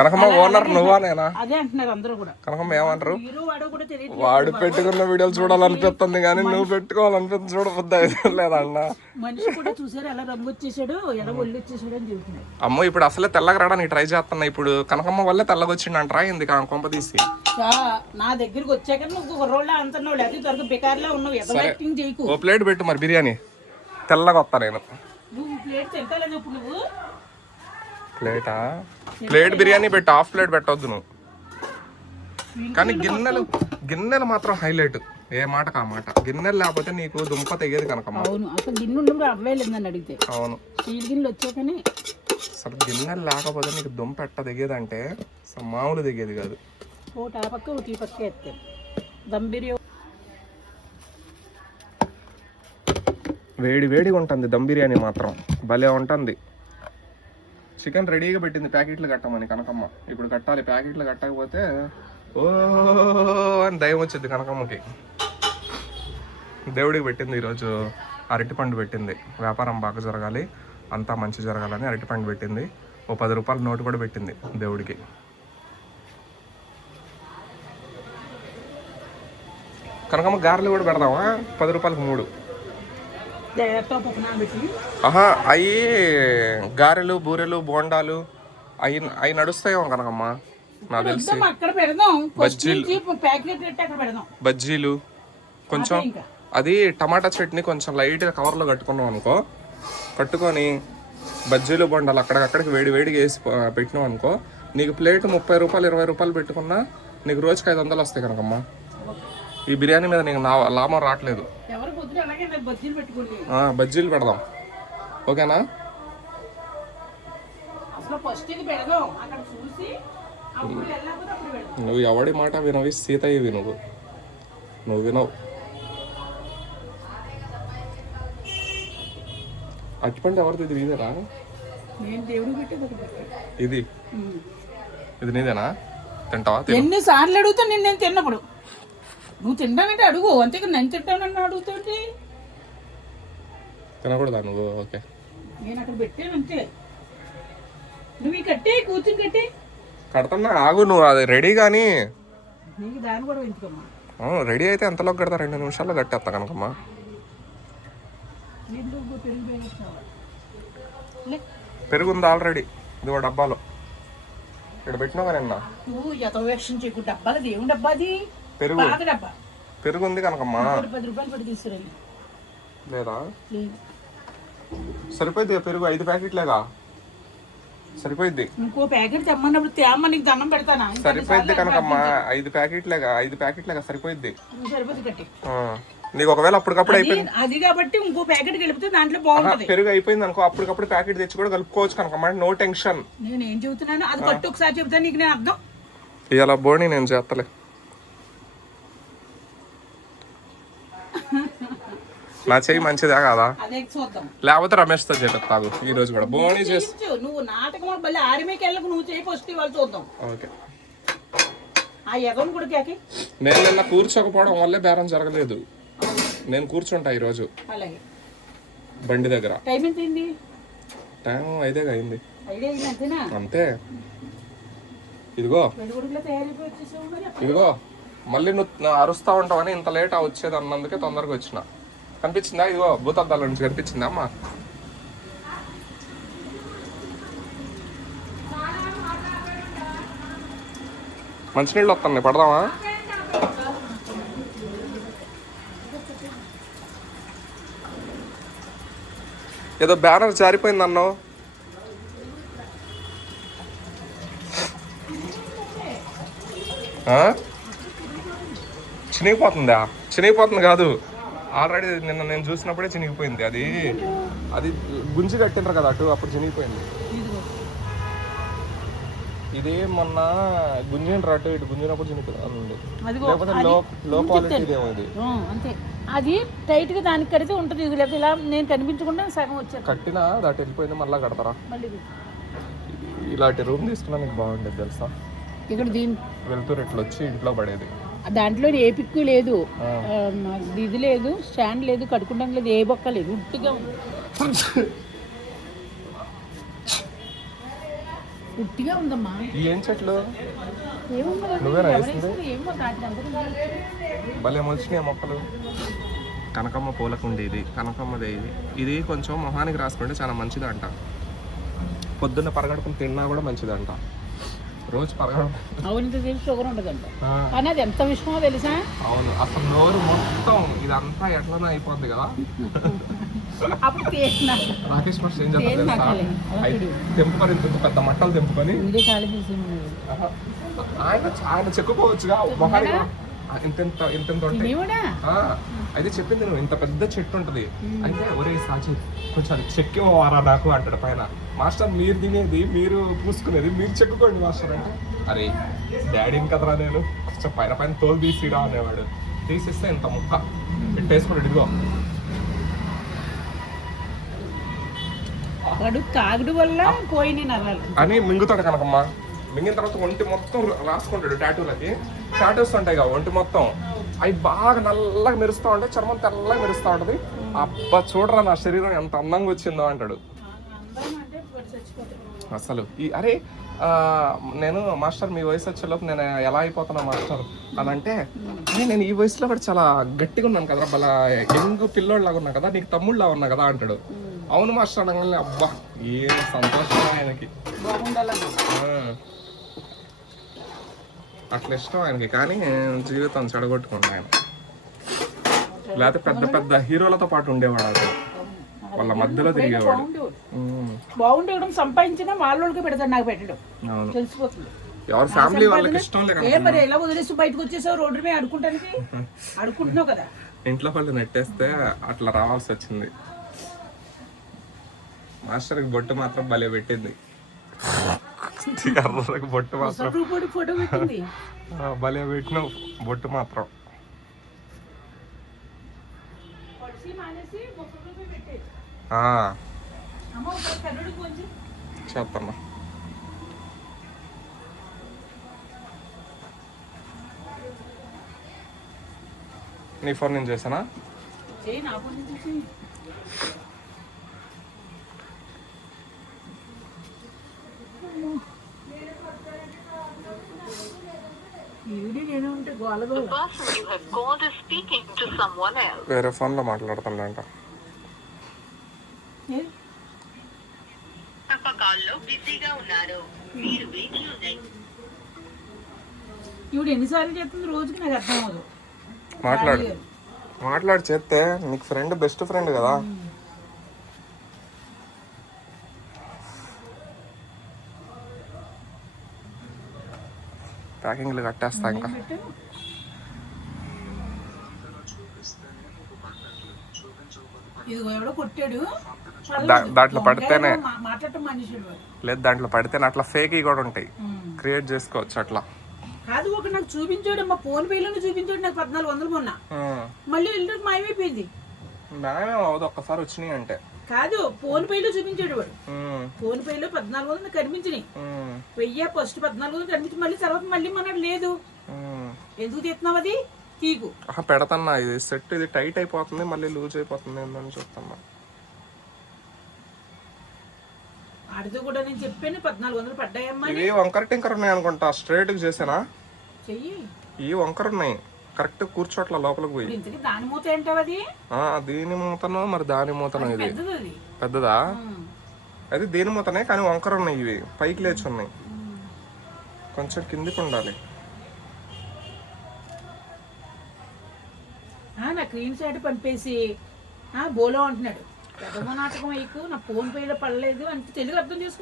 Kanakamma owner నువ్వా నేనా? అదే అంటున్నారు అందరూ కూడా. కనకమ్మ ఏమంటారు? వాడు పెట్టుకున్న వీడియోలు చూడాలనిపిస్తుంది కానీ నువ్వు పెట్టుకోవాలనిపిస్తుంది చూడబుద్ది లేదన్న. మనిషి కూడా చూసారు ఎలా రంగు వచ్చేసాడు, ఎలా ఒళ్ళు వచ్చేసాడు అని చెబుతున్నాడు. అమ్మో ఇప్పుడు అసలే తెల్లగా రావడానికి ట్రై చేస్తున్నా. ఇప్పుడు కనకమ్మ వల్లే తెల్లగా వచ్చిండంటరా ఇంది కొంప తీసి. నా దగ్గరికి వచ్చాక నువ్వు కుర్రోళ్ళ అంటున్నావు, లేకపోతే త్వరగా బెకార్లా ఉన్నావు. యాక్టింగ్ చేయకు. ఓ ప్లేట్ పెట్టు మరి బిర్యానీ, తెల్లగా వస్తా నేను. నువ్వు ప్లేట్ తింటాలేదు ఇప్పుడు నువ్వు. ప్లేటా? ప్లేట్ బిర్యానీ పెట్టు, హాఫ్ ప్లేట్ పెట్టవద్దు నువ్వు. కానీ గిన్నెలు మాత్రం హైలైట్. ఏ మాట కా మాట. గిన్నెలు లేకపోతే నీకు దుంప తెగేది కనకమ్మ. అవును, అసలు గిన్నె ఉన్నప్పుడు అవ్వేలేదని అడిగితే. అవును, స్టీల్ గిన్నెలు వచ్చాకని. అసలు గిన్నెలు లేకపోతే నీకు దుంప ఎట్ట దిగేదంటే మామూలు దిగేది కాదు. ఒకటి ఆ పక్క ఒకటి ఈ పక్క ఎత్తే దమ్ బిర్యానీ వేడి వేడిగా ఉంటుంది. దమ్ బిర్యానీ మాత్రం భలే ఉంటుంది. చికెన్ రెడీగా పెట్టింది ప్యాకెట్లు కట్టమని కనకమ్మ. ఇప్పుడు కట్టాలి. ప్యాకెట్లు కట్టకపోతే ఓ అని దయం వచ్చింది కనకమ్మకి. దేవుడికి పెట్టింది ఈరోజు అరటిపండు పెట్టింది. వ్యాపారం బాగా జరగాలి, అంతా మంచి జరగాలని అరటిపండు పెట్టింది. ఓ 10 రూపాయల నోటు కూడా పెట్టింది దేవుడికి. కనకమ్మ గారెలు కూడా పెడదామా? 10 రూపాయలకు 3. ఆహా, అవి గారెలు బూరెలు బోండాలు అవి నడుస్తాయేమో కనకమ్మ నాకు తెలిసి. బజ్జీలు కొంచెం, అది టమాటా చట్నీ కొంచెం లైట్గా కవర్లో కట్టుకున్నాం అనుకో, కట్టుకొని బజ్జీలు బొండాలు అక్కడికి వేడి వేడిగా వేసి పెట్టినాం అనుకో, నీకు ప్లేట్ 30 రూపాయలు 20 రూపాయలు పెట్టుకున్నా నీకు రోజుకి 500 వస్తాయి కనకమ్మ. ఈ బిర్యానీ మీద నీకు లాభం రావట్లేదు. బజ్జీలు పెడదాం, ఓకేనా? నువ్వు ఎవడి మాట వినవి, సీతయ్య వినువు. నువ్వు వినవు. అట్టిపండు ఎవరిది? ఇది నీదేనా? ఇది నీదేనా? తింటావా? ఎన్నిసార్లు అడుగుతా నేను తిన్నప్పుడు. నువ్వు తింటానంటే అడుగు, అంతేకా నేను తింటానని అడుగుతాంటి. తినకూడదా నువ్వు? ఓకే, నేను అక్కడ పెట్టాను అంతే. నువ్వు ఈ కట్టే కూర్చుని కట్టే కడతన్నా. ఆగు, నువ్వు అది రెడీ కానీ. నీకు దాన్ని కూడా వెంచుకోమ్మా. రెడీ అయితే ఎంతలోకి కడతా? 2 నిమిషాల్లో కట్టేస్తా కనకమ్మ. పెరుగుంది ఆల్రెడీ, ఇది ఒక డబ్బాలో ఇక్కడ పెట్టినావు నిన్న. నువ్వు యథవేషం చేయకు. డబ్బాలు దేవుని డబ్బా, అది పెరుగుంది కనకమ్మ. 10 రూపాయలు పెట్టి తీసుకురండి. లేదా? సరిపోయింది పెరుగు. 5 ప్యాకెట్లేగా సరిపోయింది. ఇంకో ప్యాకెట్ తెమ్మన్నప్పుడు తేమ్మ, నీకు దండం పెడతానా? సరిపోయింది కనకమ్మ. 5 ప్యాకెట్లేగా సరిపోయింది. సరిపోతుంది కట్టి. నీకు ఒకవేళ అప్పటికప్పుడు అయిపోయింది అది కాబట్టి ఇంకో ప్యాకెట్ కలిపితే దాంట్లో బాగుంటుంది. పెరుగు అయిపోయింది అనుకో, అప్పటికప్పుడు ప్యాకెట్ తెచ్చి కూడా కలుపుకోవచ్చు కనకమ్మ. No tension. నేను ఏం చెబుతున్నాను అది కట్టు, ఒకసారి చెబుతాను నీకు నేను అర్థం. ఇలా బోని నేను చేస్తలే. నా చెయ్యి మంచిదా కాదా? లేకపోతే రమేష్ తో చేపిస్తాగు ఈ రోజు కూడా. బోని చేస్తూ నువ్వు నాటకం మళ్ళీ ఆర్మీకి వెళ్ళకు, నువ్వు చేయి ఫస్ట్ వాళ్ళు చూద్దాం. ఓకే. ఆ ఎగను కూడా కేకి. నేను నిన్న కూర్చోకపోవడం వల్లే బేరం జరగలేదు. నేను కూర్చుంటా ఈరోజు బండి దగ్గర. టైం ఎంత అయింది? టైం 5 అయింది అంతే. ఇదిగో మళ్ళీ నువ్వు అరుస్తా ఉంటావని ఇంత లేట్ వచ్చేది అన్నందుకే తొందరగా వచ్చిన. కనిపించిందా? ఇదిగో భూతద్దాల నుంచి కనిపించిందా అమ్మా? మంచినీళ్ళు వస్తున్నాయి, పడదామా? ఏదో బ్యానర్ జారిపోయింది అన్నావు. చినిగిపోతుంది కాదు, ఆల్రెడీ నిన్న నేను చూసినప్పుడే చినిగిపోయింది. అది గుంజి కట్టిండ్రు కదా అటు, అప్పుడు చినిగిపోయింది. ఇది మొన్న గుంజిండ్రు అటు ఇటు, గుంజినప్పుడు చినిగిపోయింది. లేకపోతే లో క్వాలిటీ ఏమో ఇది. అది టైట్ గా దానికి కడితే ఉంటుంది. లేకపోతే ఇలా నేను కనిపించకుండా సగం వచ్చాను. కట్టినా దాటి వెళ్ళిపోయింది, మళ్ళీ కడతారా? ఇలాంటి రూమ్ తీసుకున్నా నీకు బాగుండేది తెలుసా? ఇక్కడ దీని వెళ్తూరు ఇట్లా వచ్చి ఇంట్లో పడేది. దాంట్లో ఏ పిక్కు లేదు, ఇది లేదు, స్టాండ్ లేదు, కడుక్కుంటాం లేదు, ఏ బొక్క లేదు, ఉట్టిగా ఉంది. పుట్టిగా ఉందమ్మా. ఈ ఏం చెట్లు ఏముందో నువ్వేనా వేసింది? ఏమో దాటి అంతా భలే మొలిచినాయి మొక్కలు. కనకమ్మ పూలకుండి ఇది, కనకమ్మదే ఇది. ఇది కొంచెం మొహానికి రాసుకుంటే చాలా మంచిదంట. పొద్దున్న పరగడుకుని తిన్నా కూడా మంచిదంట. రోజు పరగడం. అవును, ఇంత తెలిసి షుగర్ ఉండదంట. కానీ అది ఎంత విషయమో తెలుసా? అవును, అసలు నోరు మొత్తం ఇదంతా ఎట్లనో అయిపోద్ది కదా. అప్పుడు తేసిన రాకేష్ మాస్టర్ ఏం చెప్తారు తెలుసా? తెంపుకొని ఇంత పెద్ద మట్టలు తెంపుకొని ఇదే ఖాళీ చేసి ఆయన చెక్కుకోవచ్చుగా మొహానికి. ఇంత ఇంత ఉంటాయి. అయితే చెప్పింది నువ్వు, ఇంత పెద్ద చెట్టు ఉంటది. అయితే ఒరే సాచి కొంచెం అది చెక్కివారా నాకు అంటాడు పైన. మాస్టర్ మీరు తినేది, మీరు పూసుకునేది మీరు చెక్కుకోండి మాస్టర్ అంటే, అరే డాడీని కదరా నేను, కొంచెం పైన పైన తోలు తీసిరా అనేవాడు. తీసిస్తే ఇంత ముక్క పెట్టేసుకున్నాడు. ఇదిగో వాడు తాగుడు వల్ల పోయినాయి నరాలు అని మింగుతాడు కనకమ్మ. మింగిన తర్వాత ఒంటి మొత్తం రాసుకుంటాడు. టాటూలకి టాటూస్ ఉంటాయి కదా ఒంటి మొత్తం, అవి బాగా నల్లగా మెరుస్తూ ఉంటాయి, చర్మం తెల్లగా మెరుస్తూ ఉంటుంది. అబ్బా చూడరా నా శరీరం ఎంత అందంగా వచ్చిందో అంటాడు అసలు. అరే నేను మాస్టర్ మీ వయసు వచ్చేలోపు నేను ఎలా అయిపోతున్నా మాస్టర్ అని అంటే, నేను ఈ వయసులో కూడా చాలా గట్టిగా ఉన్నాను కదా, బలా యంగ్ పిల్లోళ్ళలాగా ఉన్నా కదా, నీకు తమ్ముళ్ళలా ఉన్నా కదా అంటాడు. అవును మాస్టర్ అనగానే అబ్బా ఏం సంతోషం ఆయనకి. అట్లా ఇష్టం ఆయనకి, కానీ జీవితం చెడగొట్టుకున్నాడు ఆయన. లేకపోతే పెద్ద పెద్ద హీరోలతో పాటు ఉండేవాడు అతను, వాళ్ళ మధ్యలో తిరిగేవాడు. బాగుండేయడం సంపాదించినా వాళ్ళకి పెడతాడు, నాకు పెట్టడం తెలిసిపోతుంది. ఎవరి ఫ్యామిలీ వాళ్ళకి ఇష్టం లేక మరి ఎలా వదిలేసి బయటకు వచ్చేసావు, రోడ్డు మీద అడుకుంటానికి అడుకుంటున్నావు కదా. ఇంట్లో వాళ్ళు నెట్టేస్తే అట్లా రావాల్సి వచ్చింది. మాస్టర్కి బొట్టు మాత్రం భలే పెట్టింది. బొట్టు మాత్రం ఫోటో పెట్టింది భలే పెట్టినావు బొట్టు మాత్రం. చేస్తాను. నీ ఫోన్ నుంచి చేసానా? వేరే ఫోన్ లో మాట్లాడుతుందంట. ఇప్పుడు ఎన్నిసార్లు చెప్తుంది రోజుకి, నాకు అర్థం అవ్వదు. మాట్లాడి చేస్తే నీకు ఫ్రెండ్, బెస్ట్ ఫ్రెండ్ కదా. ప్యాకింగ్లు కట్టేస్తా ఇంకా. దాంట్లో పడితేనే లేదు, దాంట్లో పడితేనే అట్లా ఫేక్ కూడా ఉంటాయి, క్రియేట్ చేసుకోవచ్చు అట్లా. కాదు, ఒక నాకు చూపించాడు, మా ఫోన్ పేలోనే చూపించాడు నాకు 1400 మొన్న. మళ్ళీ ఇంటికి మాయమైపోయింది. మాయమేం అవదు, ఒక్కసారి వచ్చినాయి అంటే. కాదు, ఫోన్ పేలో చూపించాడు వాడు. ఫోన్ పేలో 1400 కనిపించినాయి. 1000 ఫస్ట్ 1400 కనిపించి మళ్ళీ తర్వాత మళ్ళీ మనకు లేదు. ఎందుకు తీస్తున్నావు అది? తీగు పెడతన్నా, ఇది సెట్, ఇది టైట్ అయిపోతుంది, మళ్ళీ లూజ్ అయిపోతుంది ఏందని చెప్తాను. ఆడితో కూడా నేను చెప్పాను 1400 పడ్డాయమ్మా. ఇవి వంకర టింకర్ ఉన్నాయి అనుకుంటా, స్ట్రైట్ గా చేసానా? చెయ్యి. ఈ వంకర ఉన్నాయి, కరెక్ట్ కూర్చోట్ల లోపలికి పోయి. దాని మూత ఏంటో అది? దీని మూతనో మరి దాని మూతనో. ఇది పెద్దదా? అది దేని మూతనే, కానీ వంకర ఉన్నాయి, ఇవి పైకి లేచి ఉన్నాయి, కొంచెం కిందికి ఉండాలి. నా క్రీమ్ సైడ్ పంపేసి బోలో అంటున్నాడు, పెద్ద నాటకం అయ్యకు, నా ఫోన్ పేలో పడలేదు అంటే తెలుగు అర్థం చేసుకో.